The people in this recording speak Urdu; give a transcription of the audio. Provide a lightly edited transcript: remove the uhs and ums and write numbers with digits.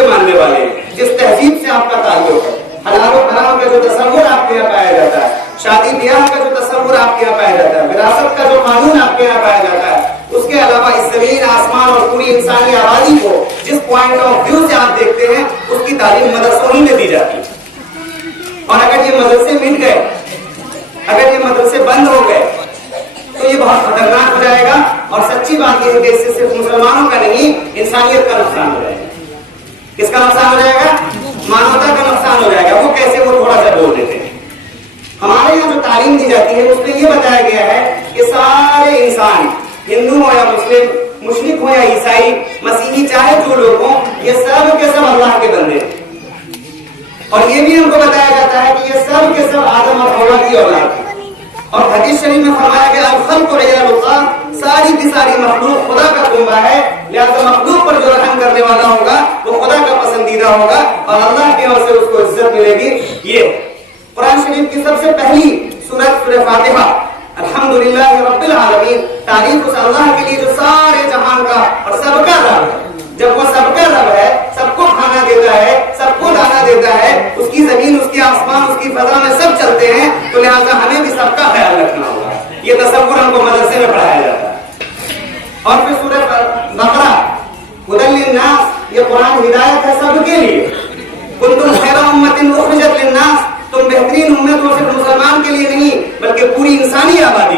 کے ماننے والے ہیں، جس تہذیب سے آپ کا تعلق ہے، حلال و حرام کا جو تصور آپ کے یہاں پایا جاتا ہے، شادی بیاہ کا جو تصور آپ کے یہاں پایا جاتا ہے، وراثت کا جو قانون آپ کے یہاں پایا جاتا ہے، اس کے علاوہ اس زمین آسمان اور پوری انسانی آبادی کو جس پوائنٹ آف ویو سے آپ دیکھتے ہیں اس کی تعلیم مدرسوں ہی میں دی جاتی ہے. اور اگر یہ مدرسے مٹ گئے، اگر یہ مدرسے بند ہو گئے تو یہ بہت خطرناک ہو جائے گا. اور سچی بات یہ ہے کہ اس سے صرف مسلمانوں کا نہیں، انسانیت کا نقصان ہو جائے گا. کس کا نقصان ہو جائے گا؟ مانوتا کا نقصان ہو جائے گا. وہ کیسے؟ وہ تھوڑا سا بول دیتے ہیں. ہمارے یہاں جو تعلیم دی جاتی ہے اس میں یہ بتایا گیا ہے کہ سارے انسان، ہندو ہو یا مسلم، مشرک ہو یا عیسائی، مسیحی، چاہے جو لوگ ہوں، یہ سب کے سب اللہ کے بندے ہیں. اور یہ بھی ہم کو بتایا جاتا ہے کہ یہ سب کے سب آدم اور حوا کی اولاد ہیں. اور حدیث شریف میں فرمایا گیا الخلق رجال اللہ، ساری کی ساری مخلوق خدا کا کنبہ ہے، لہذا مخلوق پر جو رحم کرنے والا ہوگا وہ خدا کا پسندیدہ ہوگا اور اللہ کی اور سے اس کو عزت ملے گی. یہ قرآن شریف کی سب سے پہلی سورت سورہ فاتحہ، الحمدللہ رب العالمین، تعریف اس اللہ کے لیے جو سارے جہان کا اور سب کا رب ہے. جب وہ سب کا رب ہے، سب کو کھانا دیتا ہے، سب کو دانا دیتا ہے، اس کی زمین، اس کی آسمان، اس کی فضا میں سب چلتے ہیں، تو لہٰذا ہمیں بھی سب کا خیال رکھنا ہوگا. یہ تصور ہم کو مدرسے میں پڑھایا جاتا ہے. اور پھر سورہ بقرہ، ہدی للناس، یہ قرآن ہدایت ہے سب کے لیے. کنتم خیر امۃ اخرجت للناس، تم بہترین امت ہو، صرف مسلمان کے لیے نہیں بلکہ پوری انسانی آبادی